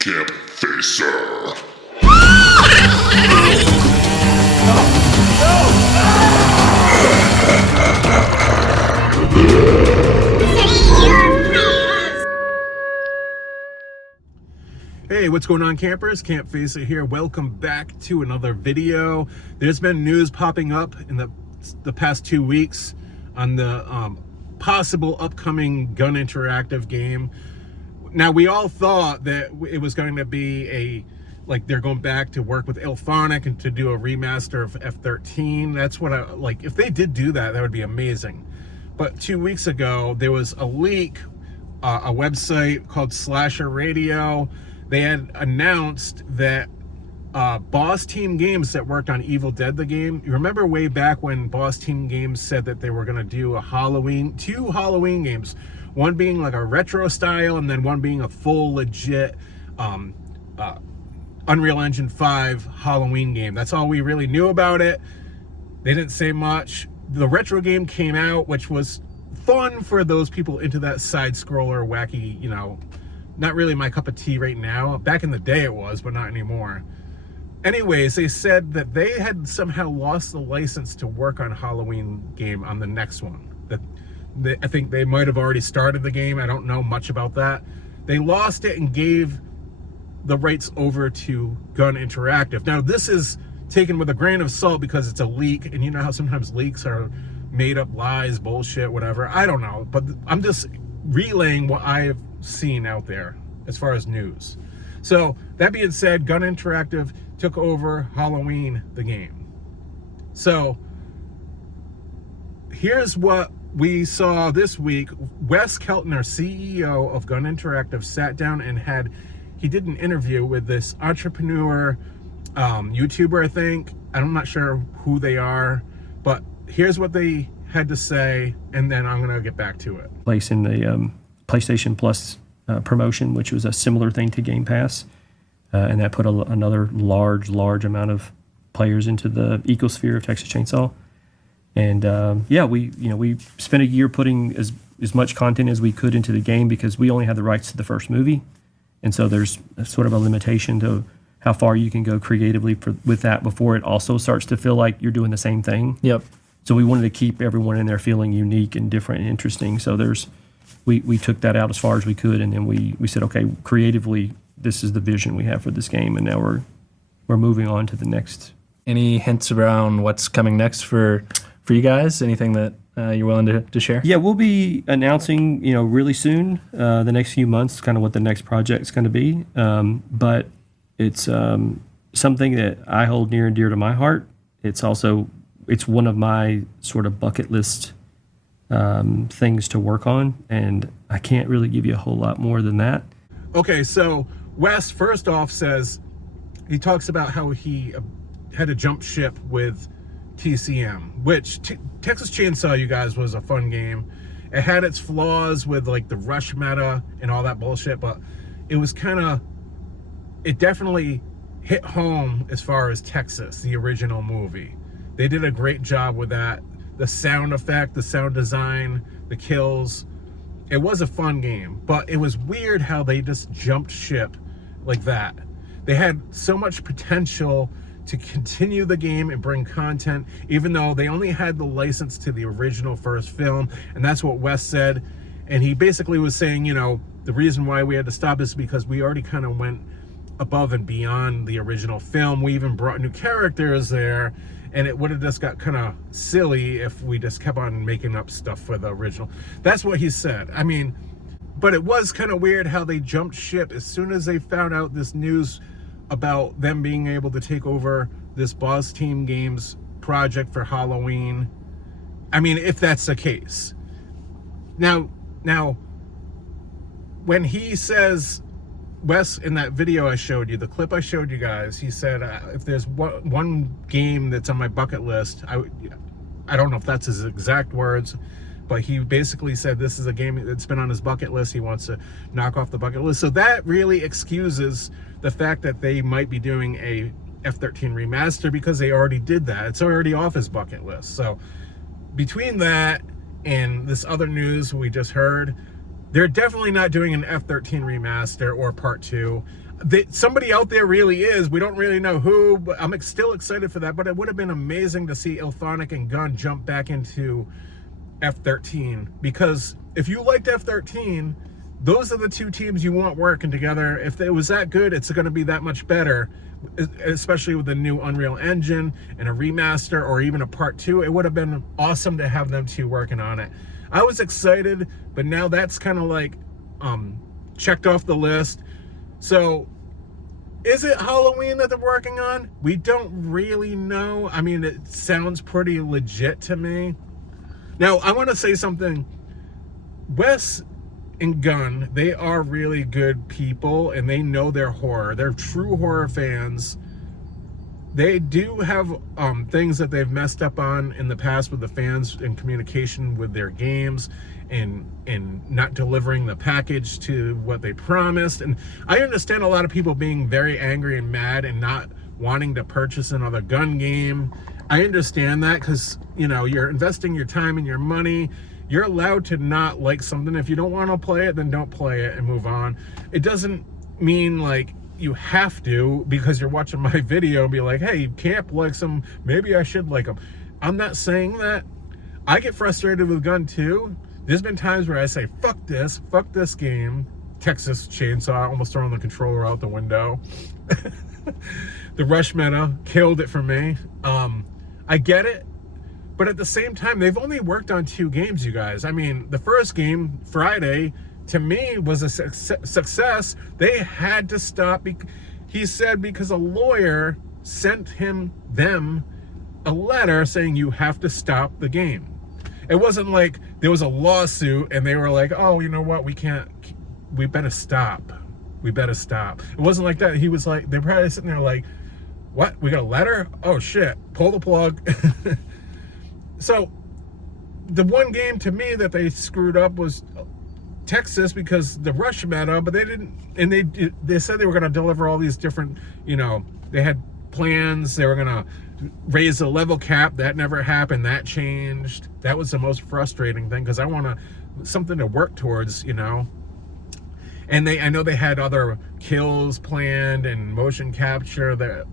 Camp Facer. Hey, what's going on, campers? Camp Facer here. Welcome back to another video. There's been news popping up in the past 2 weeks on the possible upcoming Gun Interactive game. Now, we all thought that it was going to be they're going back to work with Ilphonic and to do a remaster of F-13. That's what if they did do that, that would be amazing. But 2 weeks ago, there was a leak, a website called Slasher Radio. They had announced that Boss Team Games that worked on Evil Dead the game. You remember way back when Boss Team Games said that they were going to do two Halloween games, one being like a retro style and then one being a full legit Unreal Engine 5 Halloween game. That's all we really knew about it. They didn't say much. The retro game came out, which was fun for those people into that side scroller wacky, not really my cup of tea right now. Back in the day it was, but not anymore. Anyways, they said that they had somehow lost the license to work on Halloween game on the next one. I think they might have already started the game. I don't know much about that. They lost it and gave the rights over to Gun Interactive. Now, this is taken with a grain of salt because it's a leak, and you know how sometimes leaks are made up lies, bullshit, whatever. I don't know, but I'm just relaying what I've seen out there as far as news. So that being said, Gun Interactive took over Halloween the game. So here's what we saw this week. Wes Keltner, CEO of Gun Interactive, sat down and he did an interview with this entrepreneur, YouTuber, I think. I'm not sure who they are, but here's what they had to say, and then I'm gonna get back to it. Place in the PlayStation Plus promotion, which was a similar thing to Game Pass, and that put another large amount of players into the ecosphere of Texas Chainsaw. And we spent a year putting as much content as we could into the game because we only had the rights to the first movie, and so there's sort of a limitation to how far you can go creatively with that before it also starts to feel like you're doing the same thing. Yep. So we wanted to keep everyone in there feeling unique and different and interesting. So we took that out as far as we could, and then we said, okay, creatively, this is the vision we have for this game, and now we're moving on to the next. Any hints around what's coming next for you guys? Anything that you're willing to share? Yeah, we'll be announcing, really soon, the next few months, kind of what the next project's going to be. But it's something that I hold near and dear to my heart. It's one of my sort of bucket list things to work on, and I can't really give you a whole lot more than that. Okay, so Wes first off he talks about how he had to jump ship with TCM, which Texas Chainsaw, you guys, was a fun game. It had its flaws with like the rush meta and all that bullshit, but it definitely hit home as far as Texas, the original movie. They did a great job with that. The sound effect, the sound design, the kills. It was a fun game, but it was weird how they just jumped ship like that. They had so much potential to continue the game and bring content, even though they only had the license to the original first film, and that's what Wes said. And he basically was saying, the reason why we had to stop is because we already kind of went above and beyond the original film. We even brought new characters there, and it would have just got kind of silly if we just kept on making up stuff for the original. That's what he said. I mean, but it was kind of weird how they jumped ship as soon as they found out this news about them being able to take over this Boss Team Games project for Halloween. I mean, if that's the case. Now, when he says, Wes, in that video I showed you, the clip I showed you guys, he said, if there's one game that's on my bucket list, I don't know if that's his exact words, but he basically said this is a game that's been on his bucket list. He wants to knock off the bucket list. So that really excuses the fact that they might be doing a F-13 remaster because they already did that. It's already off his bucket list. So between that and this other news we just heard, they're definitely not doing an F-13 remaster or part 2. somebody out there really is. We don't really know who, but I'm still excited for that. But it would have been amazing to see Ilphonic and Gunn jump back into F13, because if you liked F13, those are the two teams you want working together. If it was that good, it's going to be that much better, especially with the new Unreal Engine and a remaster or even a part 2. It would have been awesome to have them two working on it. I was excited, but now that's kind of like checked off the list. So is it Halloween that they're working on? We don't really know. I mean, it sounds pretty legit to me. Now, I want to say something. Wes and Gunn, they are really good people, and they know their horror. They're true horror fans. They do have things that they've messed up on in the past with the fans in communication with their games, and not delivering the package to what they promised. And I understand a lot of people being very angry and mad and not wanting to purchase another Gunn game. I understand that, because, you know, you're investing your time and your money. You're allowed to not like something. If you don't want to play it, then don't play it and move on. It doesn't mean like you have to, because you're watching my video, and be like, hey, Camp likes them, maybe I should like them. I'm not saying that. I get frustrated with Gunn too. There's been times where I say, fuck this game. Texas Chainsaw, almost throwing the controller out the window. The Rush meta killed it for me. I get it, but at the same time, they've only worked on 2 games, you guys. I mean, the first game, Friday, to me, was a success. They had to stop. He said because a lawyer sent them a letter saying you have to stop the game. It wasn't like there was a lawsuit and they were like, oh, you know what, we better stop. It wasn't like that. He was like, they're probably sitting there like, what, we got a letter? Oh shit, pull the plug. So the one game to me that they screwed up was Texas, because the Rush meta, but they didn't, and they said they were going to deliver all these different, you know, they had plans, they were going to raise the level cap. That never happened. That changed. That was the most frustrating thing, because I want something to work towards, you know. And I know they had other kills planned and motion capture that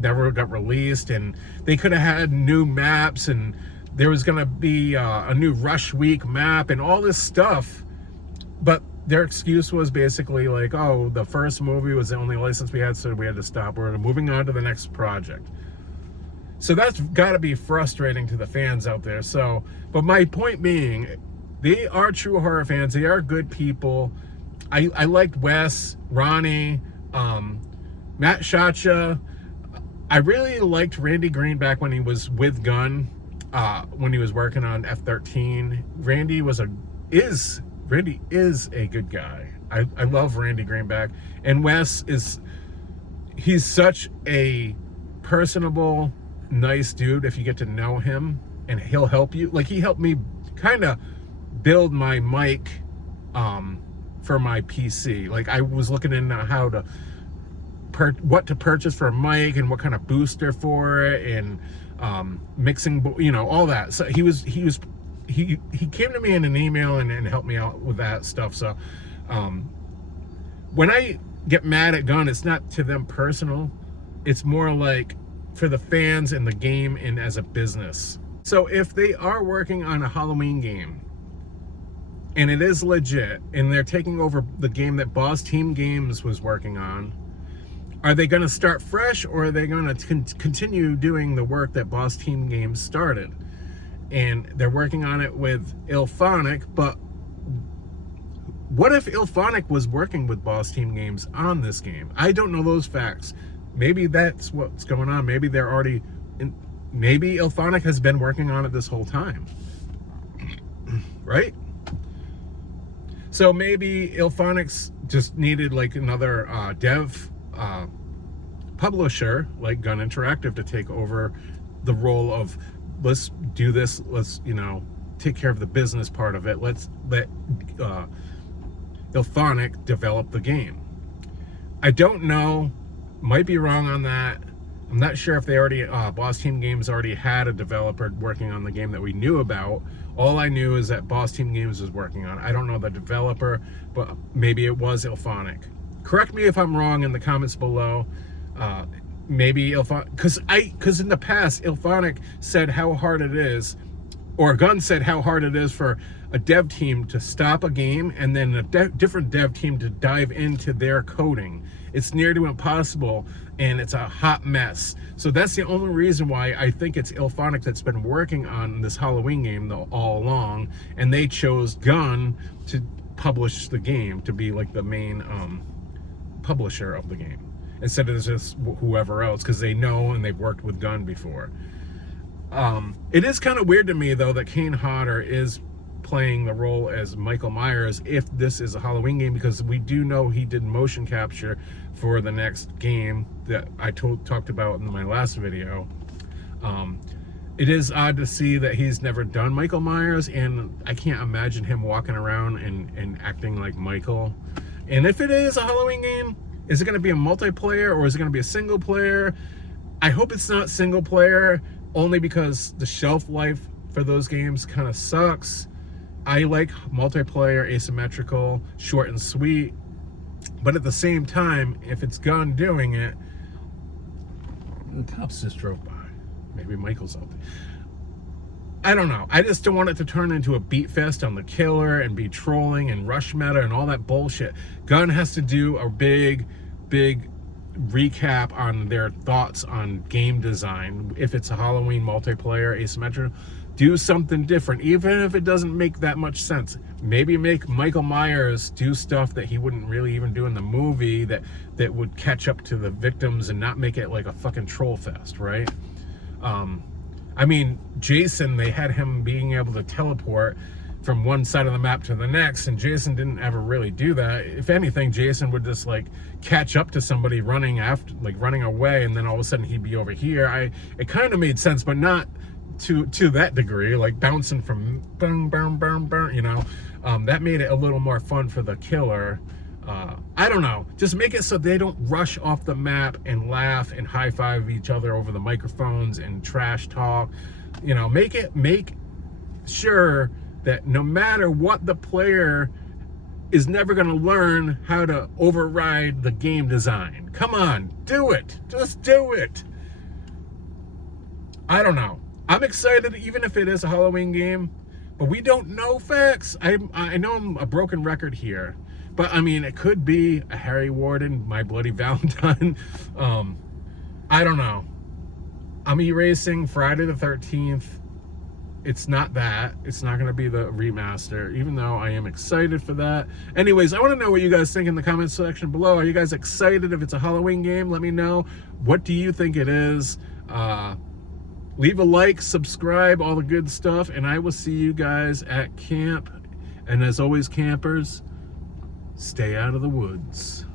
never got released, and they could have had new maps, and there was going to be a new Rush Week map and all this stuff. But their excuse was basically like, oh, the first movie was the only license we had, so we had to stop. We're moving on to the next project. So that's got to be frustrating to the fans out there. So, but my point being, they are true horror fans. They are good people. I liked Wes, Ronnie, Matt Shacha. I really liked Randy Green back when he was with Gunn, when he was working on F13. Randy is a good guy. I love Randy Greenback. And Wes he's such a personable, nice dude if you get to know him, and he'll help you. Like, he helped me kind of build my mic for my PC. Like, I was looking into how to what to purchase for a mic and what kind of booster for it, and mixing, you know, all that. So he came to me in an email and helped me out with that stuff. So when I get mad at Gunn, it's not to them personal. It's more like for the fans and the game and as a business. So if they are working on a Halloween game and it is legit, and they're taking over the game that Boss Team Games was working on, are they going to start fresh, or are they going to continue doing the work that Boss Team Games started? And they're working on it with Ilphonic, but what if Ilphonic was working with Boss Team Games on this game? I don't know those facts. Maybe that's what's going on. Maybe they're already maybe Ilphonic has been working on it this whole time, right? So maybe Ilphonic's just needed like another dev publisher like Gunn Interactive to take over the role of, let's do this, let's, you know, take care of the business part of it, let's let Ilphonic develop the game. I don't know, might be wrong on that. I'm not sure if they already Boss Team Games already had a developer working on the game that we knew about. All I knew is that Boss Team Games was working on it. I don't know the developer, but maybe it was Ilphonic. Correct me if I'm wrong in the comments below. Maybe because in the past, Ilphonic said how hard it is, or Gunn said how hard it is for a dev team to stop a game and then a different dev team to dive into their coding. It's near to impossible, and it's a hot mess. So that's the only reason why I think it's Ilphonic that's been working on this Halloween game all along, and they chose Gunn to publish the game, to be like the main publisher of the game, instead of just whoever else, because they know and they've worked with Gunn before. It is kind of weird to me, though, that Kane Hodder is playing the role as Michael Myers if this is a Halloween game, because we do know he did motion capture for the next game that I talked about in my last video. It is odd to see that he's never done Michael Myers, and I can't imagine him walking around and acting like Michael. And if it is a Halloween game, is it going to be a multiplayer or is it going to be a single player? I hope it's not single player, only because the shelf life for those games kind of sucks. I like multiplayer, asymmetrical, short and sweet. But at the same time, if it's Gunn doing it, the cops just drove by. Maybe Michael's out there. I don't know. I just don't want it to turn into a beat fest on the killer and be trolling and rush meta and all that bullshit. Gunn has to do a big recap on their thoughts on game design. If it's a Halloween multiplayer, asymmetrical, do something different, even if it doesn't make that much sense. Maybe make Michael Myers do stuff that he wouldn't really even do in the movie, that would catch up to the victims and not make it like a fucking troll fest, right? I mean, Jason, they had him being able to teleport from one side of the map to the next, and Jason didn't ever really do that. If anything, Jason would just like catch up to somebody running away, and then all of a sudden he'd be over here. It kind of made sense, but not to that degree, like bouncing from boom, boom, boom, boom, you know. That made it a little more fun for the killer. I don't know, just make it so they don't rush off the map and laugh and high-five each other over the microphones and trash talk. You know, make sure that no matter what, the player is never going to learn how to override the game design. Come on, do it. Just do it. I don't know. I'm excited, even if it is a Halloween game, but we don't know facts. I know I'm a broken record here, but I mean, it could be a Harry Warden, My Bloody Valentine. I don't know. I'm erasing Friday the 13th. It's not that. It's not going to be the remaster, even though I am excited for that. Anyways, I want to know what you guys think in the comment section below. Are you guys excited if it's a Halloween game? Let me know. What do you think it is? Leave a like, subscribe, all the good stuff, and I will see you guys at camp. And as always, campers, stay out of the woods.